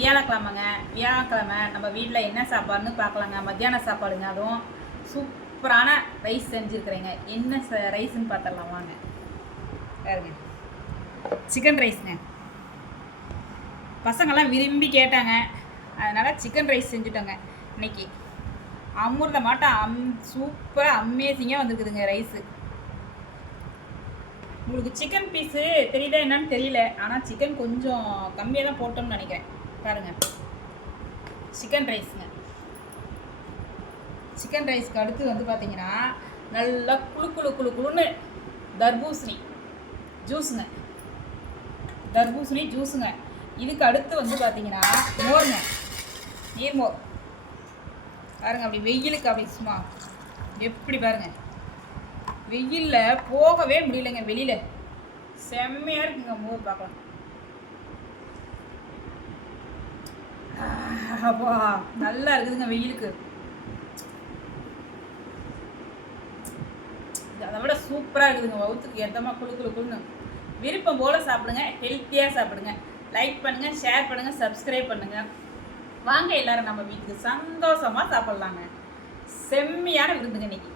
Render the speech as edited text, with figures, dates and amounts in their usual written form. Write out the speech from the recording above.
வியாழக்கிழமைங்க. வியாழக்கிழமை நம்ம வீட்டில் என்ன சாப்பாடுன்னு பார்க்கலாங்க. மத்தியான சாப்பாடுங்க. அதுவும் சூப்பரான ரைஸ் செஞ்சுருக்குறேங்க. என்ன ரைஸ்ன்னு பார்த்துடலாம் வாங்க. பாருங்க, சிக்கன் ரைஸுங்க. பசங்கள்லாம் விரும்பி கேட்டாங்க, அதனால் சிக்கன் ரைஸ் செஞ்சுட்டோங்க இன்னைக்கு. அமிர்தமாட்டம் சூப்பராக அமேசிங்காக வந்துருக்குதுங்க ரைஸு. உங்களுக்கு சிக்கன் பீஸு தெரியுதா என்னன்னு தெரியல, ஆனால் சிக்கன் கொஞ்சம் கம்மியாக தான் போட்டோம்னு நினைக்கிறேன். பாருங்கள், சிக்கன் ரைஸுங்க. சிக்கன் ரைஸ்க்கு அடுத்து வந்து பார்த்தீங்கன்னா நல்லா குழுன்னு தர்பூசணி ஜூஸுங்க. தர்பூசணி ஜூஸுங்க. இதுக்கு அடுத்து வந்து பார்த்தீங்கன்னா மோருங்க, நீர்மோர். பாருங்கள், அப்படி வெயிலுக்கு அப்படி சும்மா எப்படி பாருங்கள், வெயிலில் போகவே முடியலைங்க வெளியில். செம்மையாக இருக்குங்க மோர். பார்க்கலாம். அப்பா நல்லா இருக்குதுங்க வெயிலுக்கு. அதை விட சூப்பராக இருக்குதுங்க. வவுத்துக்கு ஏற்றமாக குழுன்னு விருப்பம் போல் சாப்பிடுங்க. ஹெல்த்தியாக சாப்பிடுங்க. லைக் பண்ணுங்கள், ஷேர் பண்ணுங்கள், சப்ஸ்கிரைப் பண்ணுங்கள். வாங்க எல்லாரும் நம்ம வீட்டுக்கு சந்தோஷமாக சாப்பிட்லாங்க. செம்மையான விருந்துங்க இன்னைக்கு.